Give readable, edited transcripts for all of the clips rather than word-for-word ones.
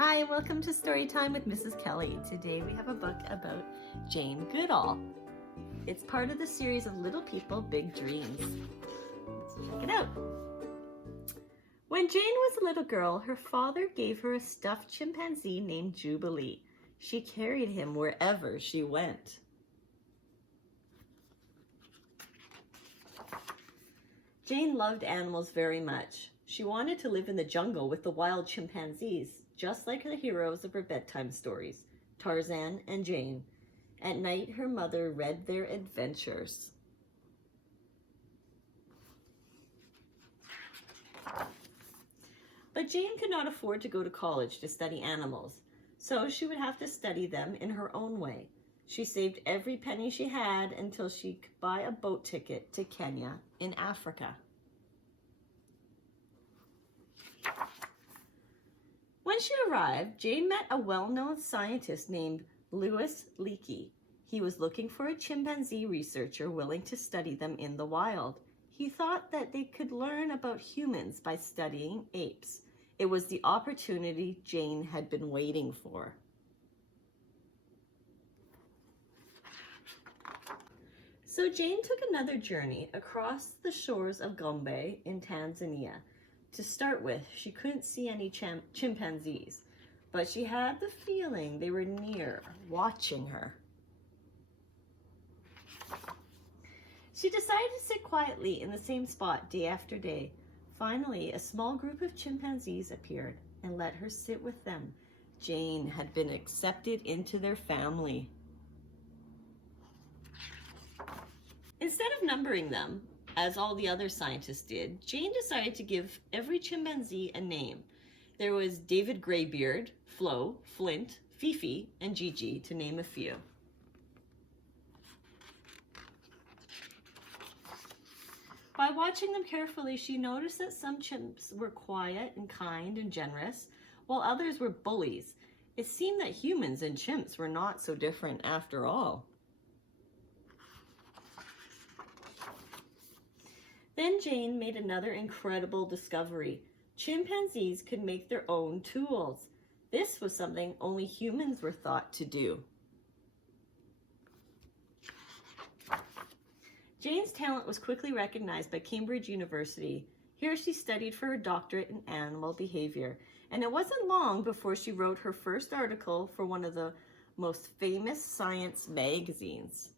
Hi, welcome to Storytime with Mrs. Kelly. Today we have a book about Jane Goodall. It's part of the series of Little People, Big Dreams. Let's check it out. When Jane was a little girl, her father gave her a stuffed chimpanzee named Jubilee. She carried him wherever she went. Jane loved animals very much. She wanted to live in the jungle with the wild chimpanzees, just like the heroes of her bedtime stories, Tarzan and Jane. At night, her mother read their adventures. But Jane could not afford to go to college to study animals, so she would have to study them in her own way. She saved every penny she had until she could buy a boat ticket to Kenya in Africa. When she arrived, Jane met a well-known scientist named Louis Leakey. He was looking for a chimpanzee researcher willing to study them in the wild. He thought that they could learn about humans by studying apes. It was the opportunity Jane had been waiting for. So Jane took another journey across the shores of Gombe in Tanzania. To start with, she couldn't see any chimpanzees, but she had the feeling they were near, watching her. She decided to sit quietly in the same spot day after day. Finally, a small group of chimpanzees appeared and let her sit with them. Jane had been accepted into their family. Instead of numbering them, as all the other scientists did, Jane decided to give every chimpanzee a name. There was David Greybeard, Flo, Flint, Fifi, and Gigi, to name a few. By watching them carefully, she noticed that some chimps were quiet and kind and generous, while others were bullies. It seemed that humans and chimps were not so different after all. Then Jane made another incredible discovery. Chimpanzees could make their own tools. This was something only humans were thought to do. Jane's talent was quickly recognized by Cambridge University. Here she studied for her doctorate in animal behavior, and it wasn't long before she wrote her first article for one of the most famous science magazines.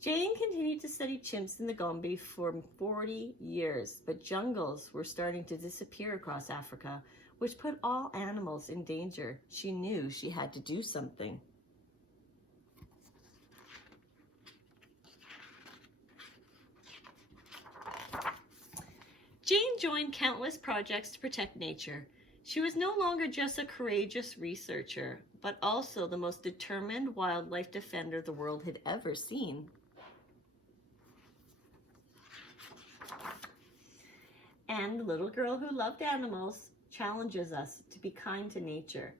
Jane continued to study chimps in the Gombe for 40 years, but jungles were starting to disappear across Africa, which put all animals in danger. She knew she had to do something. Jane joined countless projects to protect nature. She was no longer just a courageous researcher, but also the most determined wildlife defender the world had ever seen. And the little girl who loved animals challenges us to be kind to nature.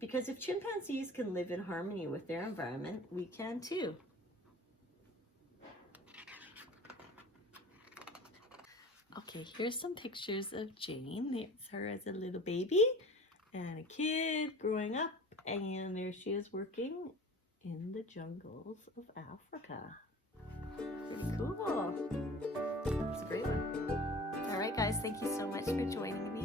Because if chimpanzees can live in harmony with their environment, we can too. Okay, here's some pictures of Jane. There's her as a little baby and a kid growing up. And there she is working in the jungles of Africa. Pretty cool. It's a great one. All right, guys, thank you so much for joining me.